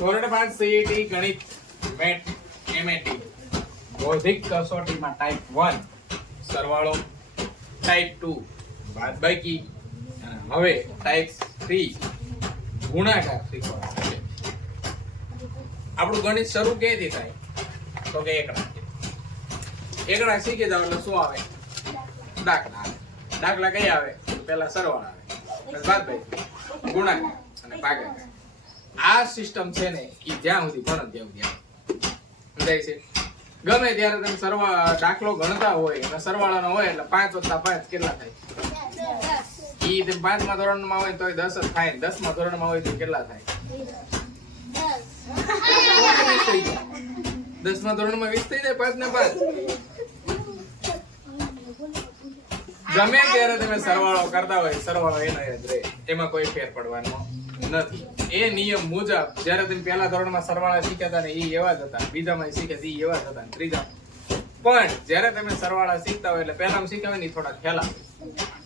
ધોરણ પાંચ સીઈટી ગણિત મેટ એમએટી બૌદ્ધિક કસોટીમાં ટાઈપ વન સરવાળો ટાઈપ ટુ બાદબાકી. હવે ટાઈપ થ્રી ગુણાકાર શીખવાનું છે આપણું ગણિત શરૂ ક્યાંથી થાય? તો કે એકડા એકડા શીખી જાવ એટલે શું આવે? દાખલા આવે. દાખલા કઈ આવે? પહેલા સરવાળા આવે. બાદ ભાઈ ગુણાકાર અને ભાગાકાર. આ સિસ્ટમ છે ને એ જ્યાં સુધી ભણો ત્યાં સુધી. સમજાય છે? ગમે ત્યારે તમે સરવા, દાખલો ગણતા હોય, અને સરવાળાનો હોય એટલે પાંચ વત્તા પાંચ કેટલા થાય? ઈ તમે પાંચમા ધોરણમાં હોય તો દસ જ થાય દસમા ધોરણમાં હોય તો કેટલા થાય. દસમા ધોરણમાં વીસ થઈ જાય, પાંચ ને પાંચ. ગમે ત્યારે તમે સરવાળો કરતા હોય, સરવાળો એનો જ રહે, એમાં કોઈ ફેર પડવાનો. નથી. એ નિયમ મુજબ જ્યારે તમે પહેલા ધોરણમાં સરવાળા શીખ્યા હતા ને એ એવા જ હતા. બીજામાં શીખ્યા એ એવા જ હતા ત્રીજા. પણ જ્યારે તમે સરવાળા શીખતા હોય એટલે પહેલામાં શીખ્યા હોય ને થોડા હેલા.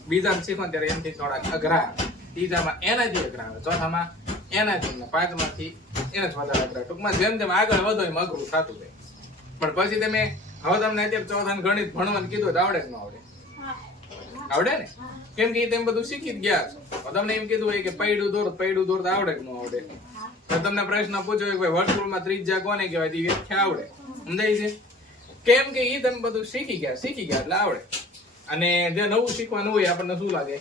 બીજામાં શીખો ત્યારે એમથી થોડાક અઘરા. ત્રીજામાં એનાથી અઘરા આવે. ચોથામાં એનાથી ને પાંચમાંથી એને જ વધારે અઘરા. ટૂંકમાં જેમ જેમ આગળ વધો એમ અઘરું થતું જાય. પણ પછી તમે, હવે તમને અત્યારે ચોથા ગણિત ભણવાનું કીધું તો આવડે જ ન આવડે. આવડે ને? કેમ કે તેમ બધું શીખી જ ગયા છો. તમને એમ કીધું હોય કે પૈડું દોર પૈડું દોર આવડે કે ન આવડે? તમને પ્રશ્ન હોય કે ભાઈ વર્તુળમાં ત્રિજ્યા કોને કહેવાય? તે વ્યાખ્યા આવડે. સમજાય છે? કેમ કે ઈ તમે બધું શીખી ગયા શીખી ગયા એટલે આવડે. અને જે નવું શીખવાનું હોય આપણને શું લાગે?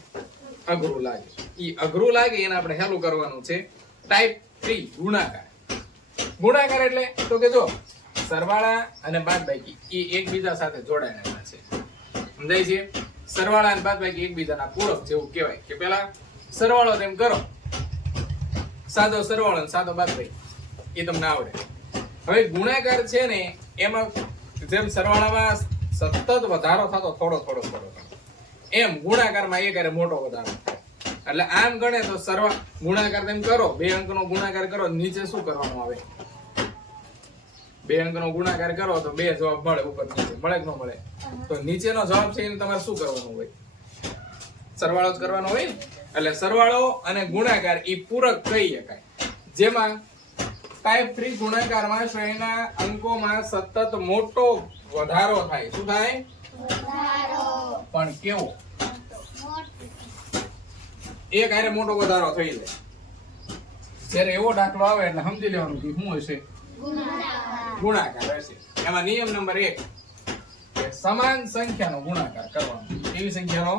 અઘરું લાગે. ઈ અઘરું લાગે એને આપણે હેલું કરવાનું છે ટાઈપ થ્રી ગુણાકાર. ગુણાકાર એટલે તો કે જો, સરવાળા અને બાદબાકી. એ એકબીજા સાથે જોડાયેલા છે. સમજાય છે? સરવાળા અને બાદબાકી એકબીજાના પૂરક જેવું કહેવાય. કે પેલા સરવાળો તેમ કરો. સાદો સરવાળો અને સાદો બાદબાકી એ તમને આવડે. હવે ગુણાકાર છે ને, એમાં જેમ સરવાળામાં સતત વધારો થતો થોડો થોડો થોડો. એમ ગુણાકારમાં એક મોટો વધારો એટલે આમ ગણે તો સરવા ગુણાકાર તેમ કરો, બે અંકનો ગુણાકાર કરો, નીચે શું કરવાનું આવે? બે અંકનો ગુણાકાર કરો તો બે જવાબ મળે ઉપર નીચે મળે. કે ન મળે? તો નીચેનો જવાબ છે એને તમારે શું કરવાનું હોય? સરવાળો જ કરવાનો હોય? એટલે સરવાળો અને ગુણાકાર એ પૂરક કહી શકાય. જેમાં ટાઈપ થ્રી ગુણાકારમાં શ્રેણીના અંકોમાં સતત મોટો વધારો થાય. શું થાય? પણ કેવો? એક હારે મોટો વધારો થઈ જાય. જ્યારે એવો દાખલો આવે એટલે સમજી લેવાનું કે શું હશે? ગુણાકાર. હશે એમાં નિયમ નંબર એક સમાન સંખ્યાનો ગુણાકાર કરવાનો. કેવી સંખ્યાનો?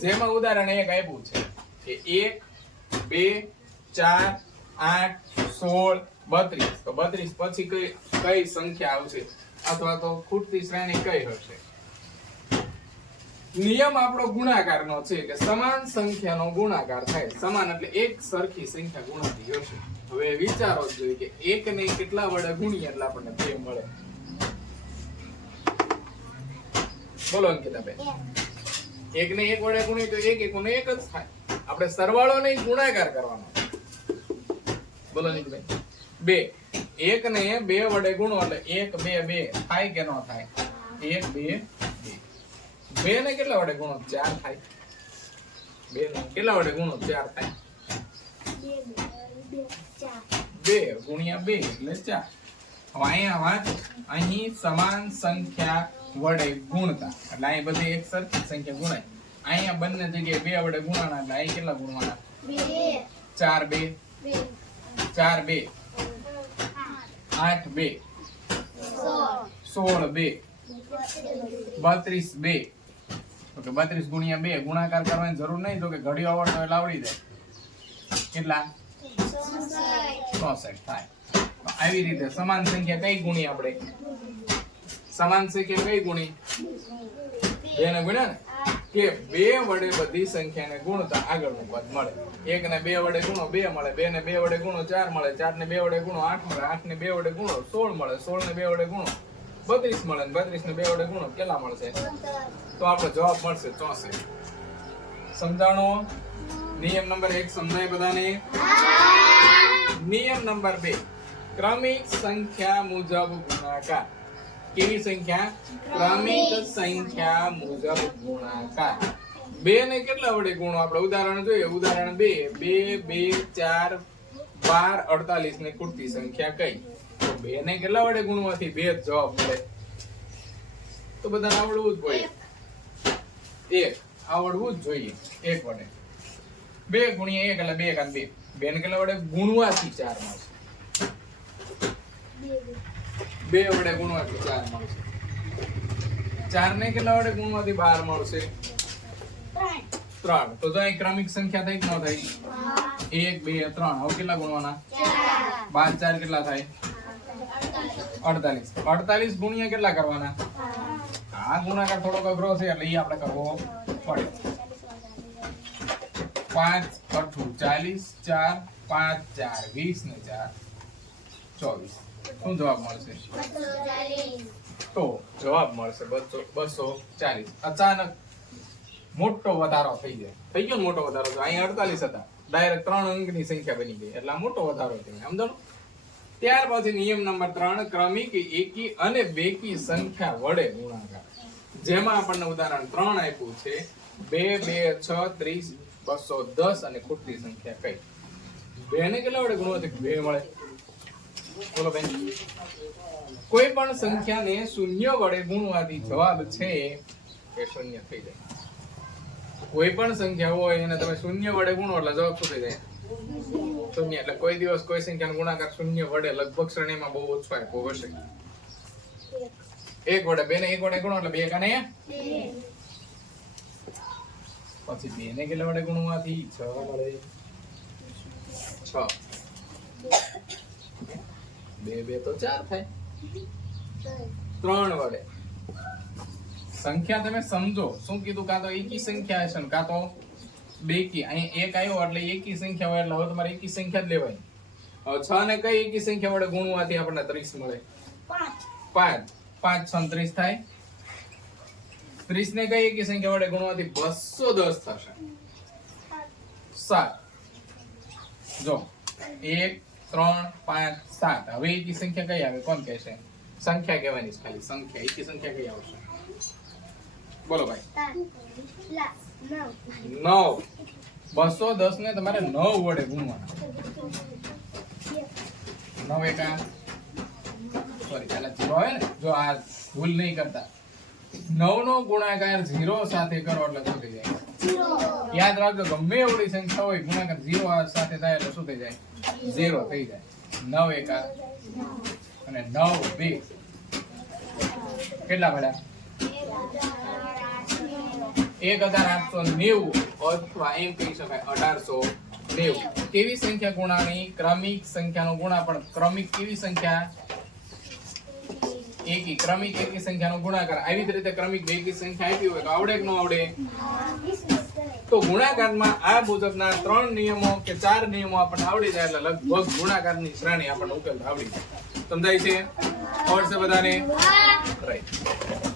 જેમાં ઉદાહરણ એક આપ્યું છે કે એક બે ચાર આઠ સોળ બત્રીસ. તો બત્રીસ પછી કઈ કઈ સંખ્યા આવશે? અથવા તો ખૂટતી શ્રેણી કઈ હશે? નિયમ આપણો ગુણાકારનો છે કે સમાન સંખ્યાનો ગુણાકાર થાય. સમાન એટલે એક સરખી સંખ્યા ગુણાતી હશે હવે વિચારો જોઈએ કે એક ને કેટલા વડે ગુણીએ એટલે આપણને બે મળે. બોલો અંકિતાબેન. એક ને એક વડે ગુણીએ તો એક એક એક જ થાય. આપણે સરવાળો નહીં ગુણાકાર કરવાનો. બોલો અંકિતભાઈ બે. એક ને બે વડે ગુણો એટલે એક બે બે થાય કે ન થાય? એક બે બે ને કેટલા વડે ગુણો? ચાર થાય. બે ને કેટલા વડે ગુણો? ચાર થાય. બે ગુણ્યા બે એટલે ચાર. હવે અહીંયા વાંચ અહીં સમાન સંખ્યા વડે ગુણતા. એટલે અહીં બધી એક સરખી સંખ્યા ગુણાય. અહીંયા બંને જગ્યાએ બે વડે ગુણાના એટલે અહીં કેટલા ગુણવાના? ચાર બે. ચાર બે. આઠ બે. સોળ બે. બત્રીસ બે. તો કે બત્રીસ ગુણ્યા બે ગુણાકાર કરવાની જરૂર નહીં, તો કે ઘડીઓ આવડતો એટલે આવડી જાય. કેટલા? ચોસઠ થાય. આવી રીતે સમાન સંખ્યા કઈ ગુણી આપણે? સમાન સંખ્યા કઈ ગુણી? બે ને? ગુણ્યા કે બે વડે બધી સંખ્યાને ગુણતા આગળનું પદ મળે. એક ને બે વડે ગુણો બે મળે બે ને બે વડે ગુણો ચાર મળે ચાર ને બે વડે ગુણો આઠ મળે આઠ ને બે વડે ગુણો સોળ મળે સોળ ને બે વડે ગુણો બત્રીસ મળે ને બત્રીસ ને બે વડે ગુણો કેટલા મળશે? તો આપણો જવાબ મળશે ચોસઠ. સમજાણો? નિયમ નંબર એક સમજાય બધાને? નિયમ નંબર બે. ક્રમિક સંખ્યા મુજબ ગુણાકાર. કેવી સંખ્યા? ક્રમિક સંખ્યા મુજબ ગુણાકાર. બે ને કેટલા વડે ગુણો? આપણે ઉદાહરણ જોઈએ. ઉદાહરણ બે. બે બે, ચાર, બાર, અડતાલીસ ને ખૂટતી સંખ્યા કઈ? બે. ને કેટલા વડે ગુણવાથી બે જ જવાબ મળે? તો બધાને આવડવું જ જોઈએ. એક. આવડવું જ જોઈએ. એક વડે. બે ગુણ્યા એક એટલે બે કાન બે. બે ને કેટલા વડે? ગુણવાથી ચાર મળશે. બે વડે ગુણવાથી ચાર મળશે. ચાર ને કેટલા વડે ગુણવાથી બાર મળશે? ત્રણ. તો જો અહીં ક્રમિક સંખ્યા થઈ કે ન થઈ? એક બે ત્રણ. હવે કેટલા ગુણવાના? બાર ચાર કેટલા થાય? અડતાલીસ. અડતાલીસ ગુણ્યા કેટલા કરવાના? આ ગુણાકાર થોડોક અઘરો છે, એટલે એ આપણે કરવો પડે. પાંચ અઠું ચાલીસ, ચાર, પાંચ, ચાર, વીસ ને ચાર, ચોવીસ. શું જવાબ મળશે? તો જવાબ મળશે બસો બસો ચાલીસ. અચાનક મોટો વધારો થઈ જાય. થઈ ગયો મોટો વધારો? અહીંયા અડતાલીસ હતા. ડાયરેક્ટ ત્રણ અંકની સંખ્યા બની ગઈ. એટલે મોટો વધારો થયો સમજો? ત્યાર પછી નિયમ નંબર ત્રણ, ક્રમિક, એકી અને બેકી સંખ્યા વડે ગુણાકાર. જેમાં આપણને ઉદાહરણ ત્રણ આપ્યું છે. બે બે, છ, ત્રીસ, બસો દસ અને ખૂટતી સંખ્યા કઈ. બે ને કેટલા વડે ગુણો બે મળે બોલો બેન. કોઈ પણ સંખ્યાને શૂન્ય વડે ગુણવાથી જવાબ છે એ શૂન્ય થઈ જાય. કોઈ પણ સંખ્યા હોય એને તમે શૂન્ય વડે ગુણો એટલે જવાબ શું થઈ જાય? શૂન્ય એટલે કોઈ દિવસ કોઈ સંખ્યાનો ગુણાકાર શૂન્ય વડે લગભગ શ્રેણીમાં બહુ ઓછો આપ્યો હશે. એક વડે બે ને એક વડે ગુણો એટલે બે કાને પછી બે. ને કેટલા વડે ગુણવાથી છ વડે. છ. બે બે તો ચાર થાય. ત્રણ વડે. સંખ્યા તમે સમજો. શું કીધું? કાં તો એકી સંખ્યા હશે ને કાં તો બેકી અહીં એક આવ્યો એટલે એકી સંખ્યા હોય એટલે હવે તમારે એકી સંખ્યા જ લેવાય છ ને કઈ એકી સંખ્યા વડે ગુણવાથી આપણને ત્રીસ મળે. પાંચ. પાંચ. છ ત્રીસ થાય. ત્રીસ ને કઈ એકી સંખ્યા વડે ગુણવાથી બસો દસ થશે. સાત. જો એક ત્રણ પાંચ સાત. હવે એકી સંખ્યા કઈ આવે? કોણ કહેશે સંખ્યા કહેવાની છે ખાલી. સંખ્યા. એકી સંખ્યા કઈ આવશે? બોલો ભાઈ. નવ. બસો દસ ને તમારે નવ વડે ગુણવાના. નવ એકા સોરી પેલા જીરો આવે ને જો આ ભૂલ નહીં કરતા. નવ નો ગુણાકાર ઝીરો સાથે કરો એટલે શું થઈ જાય? યાદ રાખજો ગમે એવડી સંખ્યા હોય ગુણાકાર ઝીરો સાથે થાય એટલે શું થઈ જાય? ઝીરો થઈ જાય. નવ એકા અને નવ બે. કેટલા મળ્યા? એક હજાર આઠસો નેવું અથવા એમ કહી શકાય અઢારસો નેવું. કેવી સંખ્યા ગુણાની ક્રમિક સંખ્યાનો ગુણા પણ ક્રમિક કેવી સંખ્યા? એકી. ક્રમિક એકી સંખ્યાનો ગુણાકાર. આવી જ રીતે ક્રમિક બેકી સંખ્યા આપી હોય તો આવડે કે ન આવડે? તો ગુણાકારમાં આ મુજબના ત્રણ નિયમો કે ચાર નિયમો આપણને આવડી જાય એટલે લગભગ ગુણાકારની શ્રેણી આપણને ઉકેલ આવડી જાય. સમજાય છે? આવડશે બધાને? રાઈટ